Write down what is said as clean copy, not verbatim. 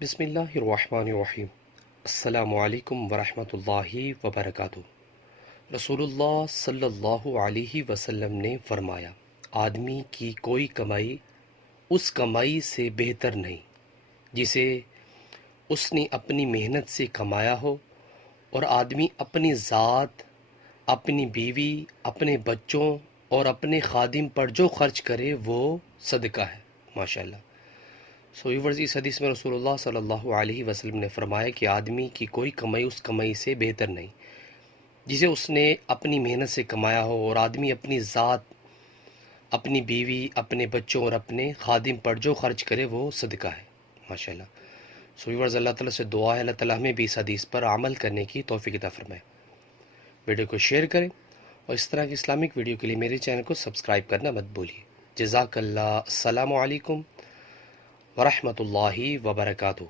بسم اللہ الرحمن الرحیم۔ السلام علیکم ورحمۃ اللہ وبرکاتہ۔ رسول اللہ صلی اللہ علیہ وسلم نے فرمایا، آدمی کی کوئی کمائی اس کمائی سے بہتر نہیں جسے اس نے اپنی محنت سے کمایا ہو، اور آدمی اپنی ذات، اپنی بیوی، اپنے بچوں اور اپنے خادم پر جو خرچ کرے وہ صدقہ ہے۔ ماشاءاللہ۔ ویورز، اس حدیث میں رسول اللہ صلی اللہ علیہ وسلم نے فرمایا کہ آدمی کی کوئی کمائی اس کمائی سے بہتر نہیں جسے اس نے اپنی محنت سے کمایا ہو، اور آدمی اپنی ذات، اپنی بیوی، اپنے بچوں اور اپنے خادم پر جو خرچ کرے وہ صدقہ ہے۔ ماشاءاللہ۔ ویورز، اللہ تعالیٰ سے دعا ہے اللہ تعالیٰ ہمیں بھی اس حدیث پر عمل کرنے کی توفیق عطا فرمائے۔ ویڈیو کو شیئر کریں اور اس طرح کی اسلامک ویڈیو کے لیے میرے چینل کو سبسکرائب کرنا مت بھولیے۔ جزاک اللہ۔ السلام علیکم ورحمۃ اللہ وبرکاتہ۔